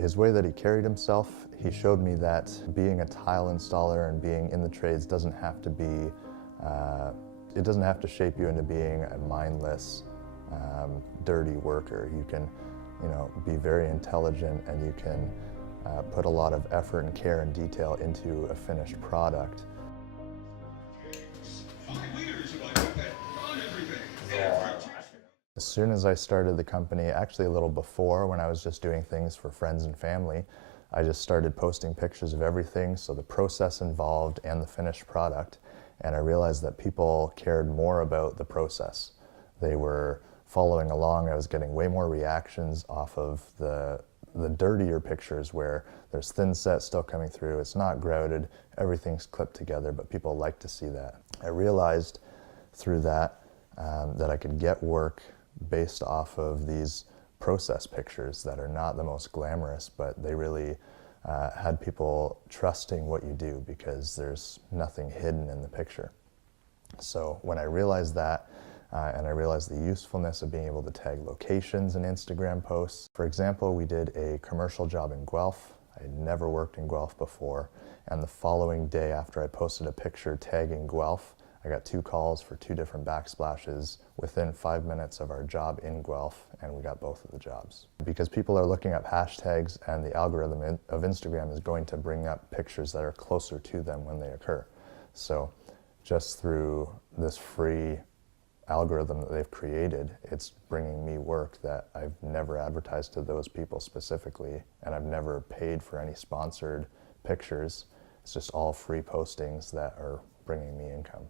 His way that he carried himself, he showed me that being a tile installer and being in the trades doesn't have to be, it doesn't have to shape you into being a mindless, dirty worker. You can, be very intelligent, and you can put a lot of effort and care and detail into a finished product. As soon as I started the company, actually a little before, when I was just doing things for friends and family, I just started posting pictures of everything, so the process involved and the finished product, and I realized that people cared more about the process. They were following along. I was getting way more reactions off of the dirtier pictures where there's thin set still coming through, it's not grouted, everything's clipped together, but people like to see that. I realized through that that I could get work based off of these process pictures that are not the most glamorous, but they really had people trusting what you do because there's nothing hidden in the picture. So when I realized that, and I realized the usefulness of being able to tag locations in Instagram posts. For example, we did a commercial job in Guelph. I had never worked in Guelph before, and the following day after I posted a picture tagging Guelph, I got 2 calls for 2 different backsplashes within 5 minutes of our job in Guelph, and we got both of the jobs. Because people are looking up hashtags, and the algorithm of Instagram is going to bring up pictures that are closer to them when they occur. So just through this free algorithm that they've created, it's bringing me work that I've never advertised to those people specifically, and I've never paid for any sponsored pictures. It's just all free postings that are bringing me income.